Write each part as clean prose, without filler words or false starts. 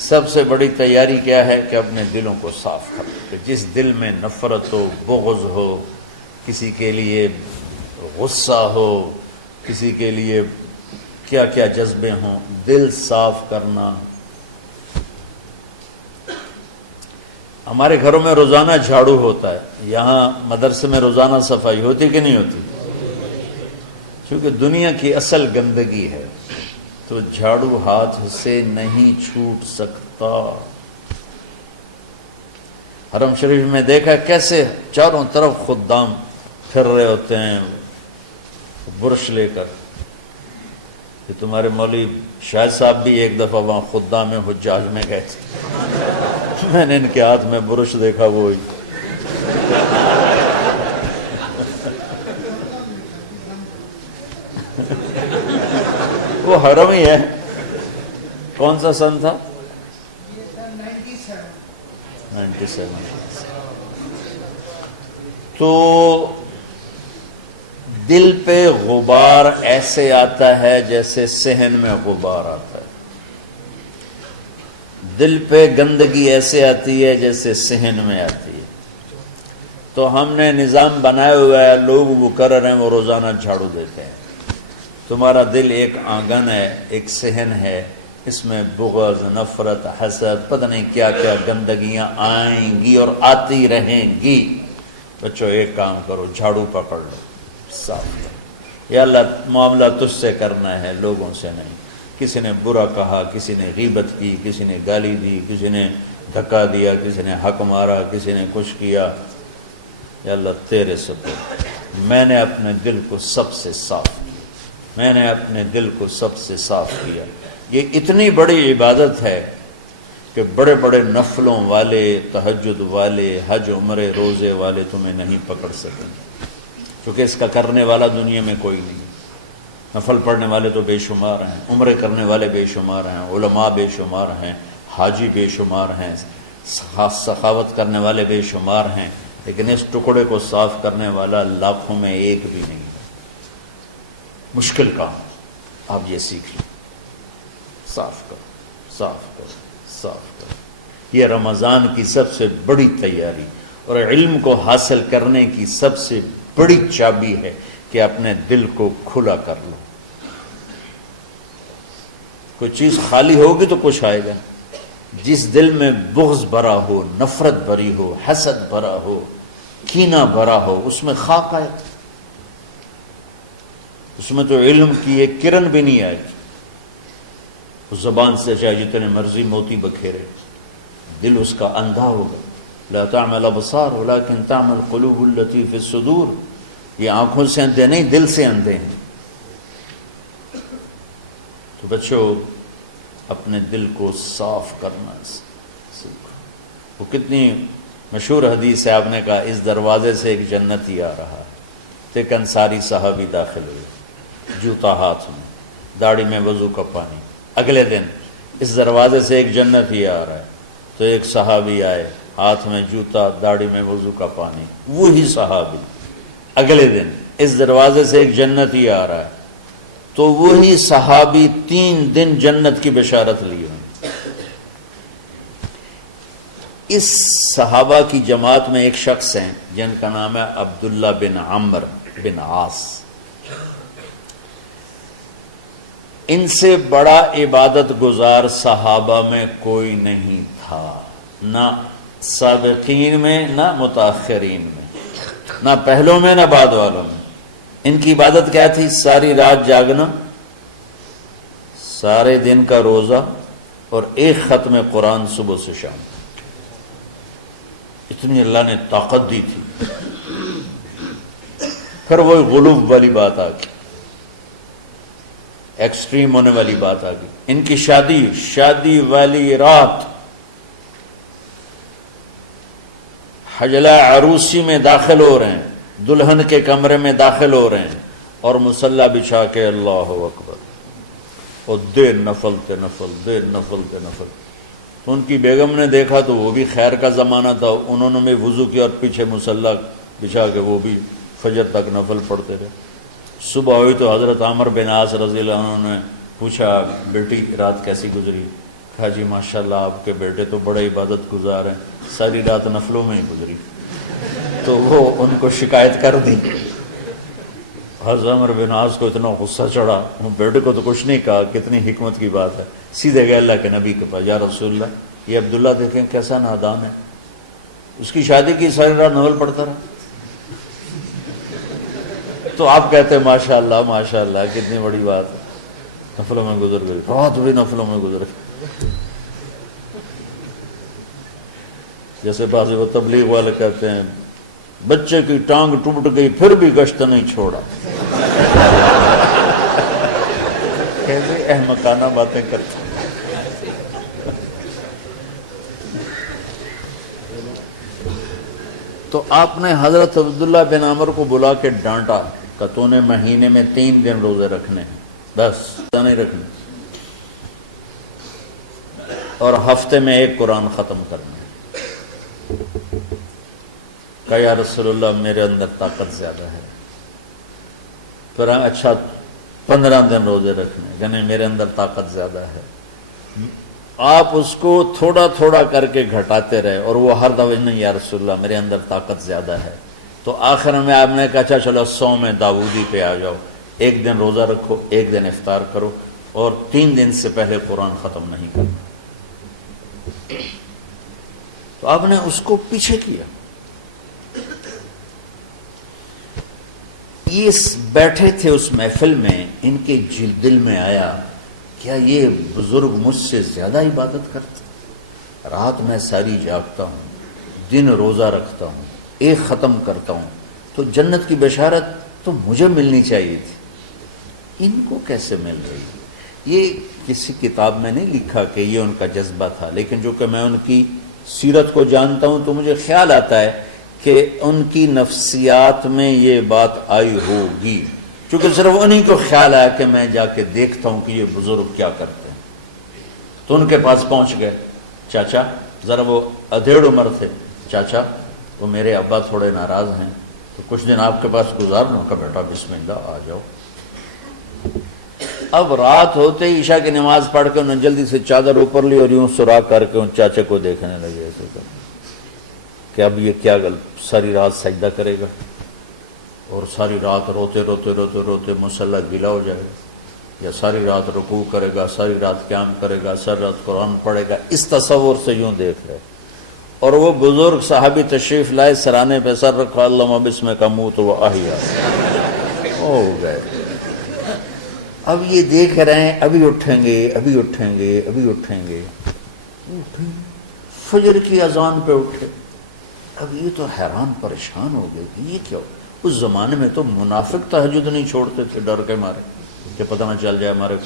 سب سے بڑی تیاری کیا ہے کہ اپنے دلوں کو صاف کر لو، کہ جس دل میں نفرت ہو، بغض ہو، کسی کے لیے غصہ ہو، کسی کے لیے کیا کیا جذبے ہوں، دل صاف کرنا۔ ہمارے گھروں میں روزانہ جھاڑو ہوتا ہے، یہاں مدرسے میں روزانہ صفائی ہوتی کہ نہیں ہوتی؟ کیونکہ دنیا کی اصل گندگی ہے تو جھاڑو ہاتھ سے نہیں چھوٹ سکتا۔ حرم شریف میں دیکھا کیسے چاروں طرف خدام پھر رہے ہوتے ہیں برش لے کر۔ کہ تمہارے مولوی شاہد صاحب بھی ایک دفعہ وہاں خدام حجاج میں گئے تھے، میں نے ان کے ہاتھ میں برش دیکھا، وہی وہ حرم ہی ہے۔ کون سا سن تھا؟ 97۔ تو دل پہ غبار ایسے آتا ہے جیسے صحن میں غبار آتا ہے، دل پہ گندگی ایسے آتی ہے جیسے صحن میں آتی ہے۔ تو ہم نے نظام بنایا ہوا ہے، لوگ وہ کر رہے ہیں، وہ روزانہ جھاڑو دیتے ہیں۔ تمہارا دل ایک آنگن ہے، ایک صحن ہے، اس میں بغض، نفرت، حسد، پتہ نہیں کیا کیا گندگیاں آئیں گی اور آتی رہیں گی۔ بچوں ایک کام کرو، جھاڑو پکڑ لو، صاف کرو۔ یا اللہ معاملہ تجھ سے کرنا ہے، لوگوں سے نہیں۔ کسی نے برا کہا، کسی نے غیبت کی، کسی نے گالی دی، کسی نے دھکا دیا، کسی نے حق مارا، کسی نے کچھ کیا، یا اللہ تیرے سپرد میں نے اپنے دل کو سب سے صاف کیا، میں نے اپنے دل کو سب سے صاف کیا۔ یہ اتنی بڑی عبادت ہے کہ بڑے بڑے نفلوں والے، تہجد والے، حج عمرے روزے والے تمہیں نہیں پکڑ سکیں گے، کیونکہ اس کا کرنے والا دنیا میں کوئی نہیں۔ نفل پڑھنے والے تو بے شمار ہیں، عمرے کرنے والے بے شمار ہیں، علماء بے شمار ہیں، حاجی بے شمار ہیں، سخاوت کرنے والے بے شمار ہیں، لیکن اس ٹکڑے کو صاف کرنے والا لاکھوں میں ایک بھی نہیں۔ مشکل کام، آپ یہ سیکھ لیں، صاف کرو، صاف کرو، صاف کرو۔ یہ رمضان کی سب سے بڑی تیاری اور علم کو حاصل کرنے کی سب سے بڑی چابی ہے کہ اپنے دل کو کھلا کر لو۔ کوئی چیز خالی ہوگی تو کچھ آئے گا۔ جس دل میں بغض بھرا ہو، نفرت بھری ہو، حسد بھرا ہو، کینہ بھرا ہو، اس میں خاک آئے، اس میں تو علم کی ایک کرن بھی نہیں آئے گی۔ اس زبان سے چاہے جتنے مرضی موتی بکھیرے، دل اس کا اندھا ہوگا۔ لا تعمل الابصار ولكن تعمل القلوب التي في الصدور۔ یہ آنکھوں سے اندھے نہیں، دل سے اندھے ہیں۔ تو بچوں اپنے دل کو صاف کرنا سیکھو۔ وہ کتنی مشہور حدیث ہے، آپ نے کہا اس دروازے سے ایک جنتی آ رہا، تو ایک انصاری صحابی داخل ہوئے، جوتا ہاتھ میں، داڑھی میں وضو کا پانی۔ اگلے دن اس دروازے سے ایک جنتی آ رہا ہے، تو ایک صحابی آئے، ہاتھ میں جوتا، داڑھی میں وضو کا پانی۔ وہی صحابی اگلے دن اس دروازے سے ایک جنتی آ رہا ہے، تو وہی صحابی 3 دن جنت کی بشارت لیے۔ اس صحابہ کی جماعت میں ایک شخص ہیں جن کا نام ہے عبداللہ بن عمرو بن عاص۔ ان سے بڑا عبادت گزار صحابہ میں کوئی نہیں تھا، نہ سابقین میں نہ متاخرین میں، نہ پہلوں میں نہ بعد والوں میں۔ ان کی عبادت کیا تھی؟ ساری رات جاگنا، سارے دن کا روزہ، اور ایک ختم قرآن صبح سے شام۔ اتنی اللہ نے طاقت دی تھی۔ پھر وہ غلوب والی بات آ گئی، ایکسٹریم ہونے والی بات آ گئی۔ ان کی شادی والی رات حجلہ عروسی میں داخل ہو رہے ہیں، دلہن کے کمرے میں داخل ہو رہے ہیں، اور مصلی بچھا کے اللہ اکبر، اور دیر نفل تے نفل، دیر نفل تے نفل۔ تو ان کی بیگم نے دیکھا تو وہ بھی خیر کا زمانہ تھا، انہوں نے بھی وضو کیا اور پیچھے مصلی بچھا کے وہ بھی فجر تک نفل پڑھتے رہے۔ صبح ہوئی تو حضرت عمر بن عاص رضی اللہ عنہ نے پوچھا، بیٹی رات کیسی گزری؟ کہا جی ماشاءاللہ آپ کے بیٹے تو بڑے عبادت گزار ہیں، ساری رات نفلوں میں ہی گزری۔ تو وہ ان کو شکایت کر دی۔ حضرت عمر بن عاص کو اتنا غصہ چڑھا، بیٹے کو تو کچھ نہیں کہا، کتنی حکمت کی بات ہے، سیدھے گئے اللہ کے نبی کے پاس، یا رسول اللہ یہ عبداللہ دیکھیں کیسا نادان ہے، اس کی شادی کی ساری رات نفل پڑھتا رہا۔ تو آپ کہتے ہیں ماشاءاللہ ماشاءاللہ کتنی بڑی بات ہے، نفلوں میں گزر گئی، رات بھی نفلوں میں گزر گئی۔ جیسے بعض وہ تبلیغ والے کہتے ہیں بچے کی ٹانگ ٹوٹ گئی پھر بھی گشت نہیں چھوڑا۔ کیسے احمقانہ باتیں کرتے ہیں۔ تو آپ نے حضرت عبداللہ بن عمر کو بلا کے ڈانٹا کہ تو نے مہینے میں 3 دن روزے رکھنے ہیں، بس نہیں رکھنے، اور ہفتے میں 1 قرآن ختم کرنا ہے۔ کہا یا رسول اللہ میرے اندر طاقت زیادہ ہے۔ پھر اچھا 15 دن روزے رکھنے، یعنی میرے اندر طاقت زیادہ ہے۔ آپ اس کو تھوڑا تھوڑا کر کے گھٹاتے رہے، اور وہ ہر دفعہ نہیں یا رسول اللہ میرے اندر طاقت زیادہ ہے۔ تو آخر میں آپ نے کہا اچھا چلو 100 میں داؤدی پہ آ جاؤ، 1 دن روزہ رکھو، 1 دن افطار کرو، اور 3 دن سے پہلے قرآن ختم نہیں کرنا۔ تو آپ نے اس کو پیچھے کیا۔ یہ بیٹھے تھے اس محفل میں، ان کے دل میں آیا کیا یہ بزرگ مجھ سے زیادہ عبادت کرتے؟ رات میں ساری جاگتا ہوں، دن روزہ رکھتا ہوں، 1 ختم کرتا ہوں، تو جنت کی بشارت تو مجھے ملنی چاہیے تھی، ان کو کیسے مل رہی؟ یہ کسی کتاب میں نہیں لکھا کہ یہ ان کا جذبہ تھا، لیکن جو کہ میں ان کی سیرت کو جانتا ہوں تو مجھے خیال آتا ہے کہ ان کی نفسیات میں یہ بات آئی ہوگی، چونکہ صرف انہی کو خیال آیا کہ میں جا کے دیکھتا ہوں کہ یہ بزرگ کیا کرتے ہیں۔ تو ان کے پاس پہنچ گئے، چاچا ذرا، وہ ادھیڑ عمر تھے، چاچا وہ میرے ابا تھوڑے ناراض ہیں تو کچھ دن آپ کے پاس گزار لوں؟ کا بیٹا بسم اللہ آ جاؤ۔ اب رات ہوتے ہی عشاء کی نماز پڑھ کے انہوں نے جلدی سے چادر اوپر لی اور یوں سراغ کر کے ان چاچے کو دیکھنے لگے ایسے کر کہ اب یہ کیا ساری رات سجدہ کرے گا، اور ساری رات روتے روتے روتے روتے مصلی گیلا ہو جائے گا، یا ساری رات رکوع کرے گا، ساری رات قیام کرے گا، ساری رات قرآن پڑھے گا، اس تصور سے یوں دیکھ رہے۔ اور وہ بزرگ صحابی تشریف لائے، سرانے پہ سر رکھا، اللہم بسمک اموت و احیا، ہو گئے۔ اب یہ دیکھ رہے ہیں ابھی اٹھیں گے، ابھی اٹھیں گے، ابھی اٹھیں گے، فجر کی اذان پہ اٹھے۔ اب یہ تو حیران پریشان ہو گئے کہ یہ کیا ہو؟ اس زمانے میں تو منافق تہجد نہیں چھوڑتے تھے ڈر کے مارے کہ پتہ نہ چل جائے ہمارے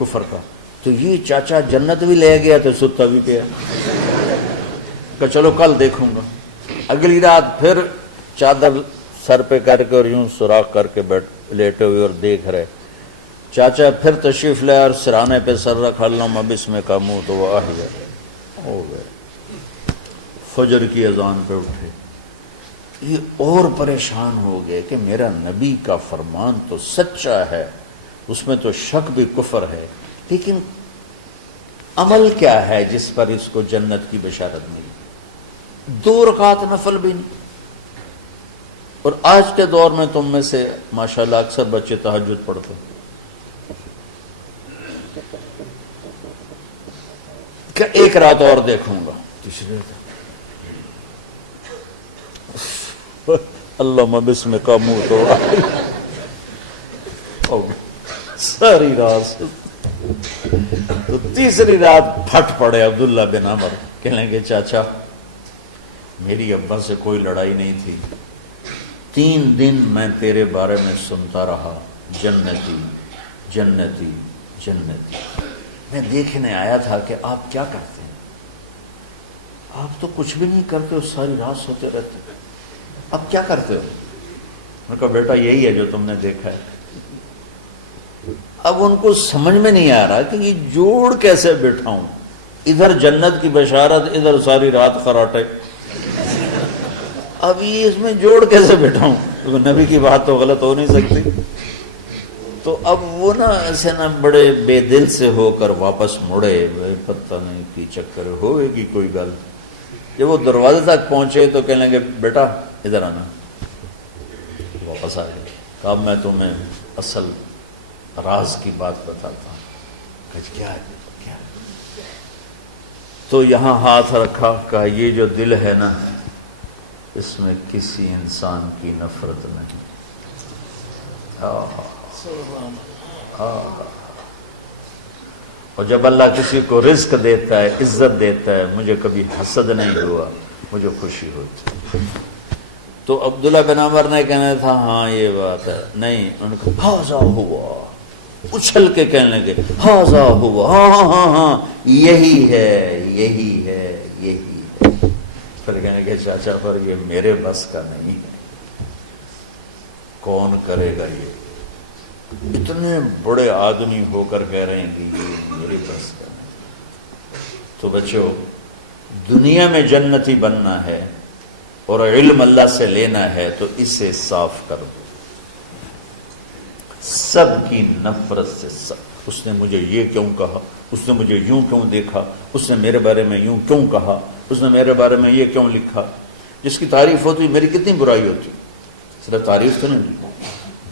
کفر کا، تو یہ چاچا جنت بھی لے گیا تو ستا بھی پیا کہ چلو کل دیکھوں گا۔ اگلی رات پھر چادر سر پہ کر کے اور یوں سوراخ کر کے لیٹے ہوئے اور دیکھ رہے۔ چاچا پھر تشریف لے اور سرانے پہ سر رکھ، اللہم بسمک اموت و احیا، ہو گئے۔ فجر کی اذان پہ اٹھے، یہ اور پریشان ہو گئے کہ میرا نبی کا فرمان تو سچا ہے، اس میں تو شک بھی کفر ہے، لیکن عمل کیا ہے جس پر اس کو جنت کی بشارت ملی؟ 2 رکعت نفل بھی نہیں۔ اور آج کے دور میں تم میں سے ماشاءاللہ اکثر بچے تہجد پڑھتے ہیں کہ 1 رات اور دیکھوں گا، تیسری رات اللہم بسمک اموت و احیا، ساری رات۔ تو تیسری رات پھٹ پڑے عبداللہ بن عمر، کہنے گے چاچا میری ابا سے کوئی لڑائی نہیں تھی، 3 دن میں تیرے بارے میں سنتا رہا، جنتی جنتی جنتی۔ میں دیکھنے آیا تھا کہ آپ کیا کرتے ہیں، آپ تو کچھ بھی نہیں کرتے ہو، ساری رات سوتے رہتے، اب کیا کرتے ہو؟ میں کہا بیٹا یہی ہے جو تم نے دیکھا ہے۔ اب ان کو سمجھ میں نہیں آ رہا کہ یہ جوڑ کیسے بٹھاؤں، ادھر جنت کی بشارت، ادھر ساری رات خراٹے، اب یہ اس میں جوڑ کیسے بٹھاؤں؟ نبی کی بات تو غلط ہو نہیں سکتی۔ تو اب وہ نا ایسے نا بڑے بے دل سے ہو کر واپس مڑے، پتہ نہیں کی چکر ہوئے گی کوئی گل۔ جب وہ دروازے تک پہنچے تو کہنے لگے بیٹا ادھر آنا، واپس آ گئے۔ اب میں تمہیں اصل راز کی بات بتاتا ہوں۔ کہ کیا ہے؟ کیا ہے؟ تو یہاں ہاتھ رکھا، کہا یہ جو دل ہے نا اس میں کسی انسان کی نفرت نہیں۔ اور جب اللہ کسی کو رزق دیتا ہے، عزت دیتا ہے، مجھے کبھی حسد نہیں ہوا، مجھے خوشی ہوتی۔ تو عبداللہ بن عمر نے کہنا تھا ہاں یہ بات ہے، نہیں، ان کو ہاذا ہوا، اچھل کے کہنے لگے ہاذا ہوا، ہاں ہاں ہاں ہاں یہی ہے، یہی ہے، یہی ہے۔ پھر کہنے کہ چاچا پر یہ میرے بس کا نہیں ہے، کون کرے گا یہ؟ اتنے بڑے آدمی ہو کر کہہ رہے ہیں کہ یہ میرے بس کا نہیں۔ تو بچوں، دنیا میں جنتی بننا ہے اور علم اللہ سے لینا ہے تو اسے صاف کر دو، سب کی نفرت سے۔ سب، اس نے مجھے یہ کیوں کہا، اس نے مجھے یوں کیوں دیکھا، اس نے میرے بارے میں یوں کیوں کہا، اس نے میرے بارے میں یہ کیوں لکھا۔ جس کی تعریف ہوتی میری کتنی برائی ہوتی، صرف تعریف تو نہیں،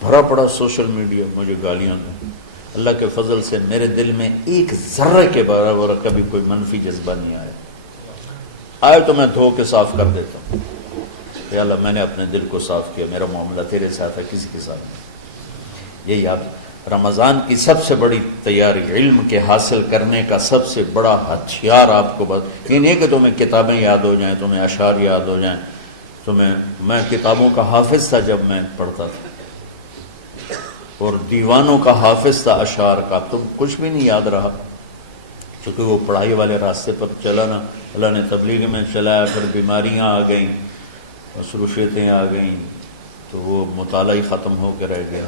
بھرا پڑا سوشل میڈیا مجھے گالیاں دیں۔ اللہ کے فضل سے میرے دل میں ایک ذرہ کے برابر کبھی کوئی منفی جذبہ نہیں آیا، آئے تو میں دھو کے صاف کر دیتا ہوں۔ یا اللہ میں نے اپنے دل کو صاف کیا، میرا معاملہ تیرے ساتھ ہے، کسی کے ساتھ نہیں۔ یہ یاد، رمضان کی سب سے بڑی تیاری، علم کے حاصل کرنے کا سب سے بڑا ہتھیار آپ کو بس یہ نہیں کہ تمہیں کتابیں یاد ہو جائیں، تمہیں اشعار یاد ہو جائیں، میں کتابوں کا حافظ تھا جب میں پڑھتا تھا، اور دیوانوں کا حافظ تھا اشعار کا، تو کچھ بھی نہیں یاد رہا، چونکہ وہ پڑھائی والے راستے پر چلا نا، اللہ نے تبلیغ میں چلایا، پھر بیماریاں آ گئیں، مصروفیتیں آ گئیں، تو وہ مطالعہ ہی ختم ہو کے رہ گیا۔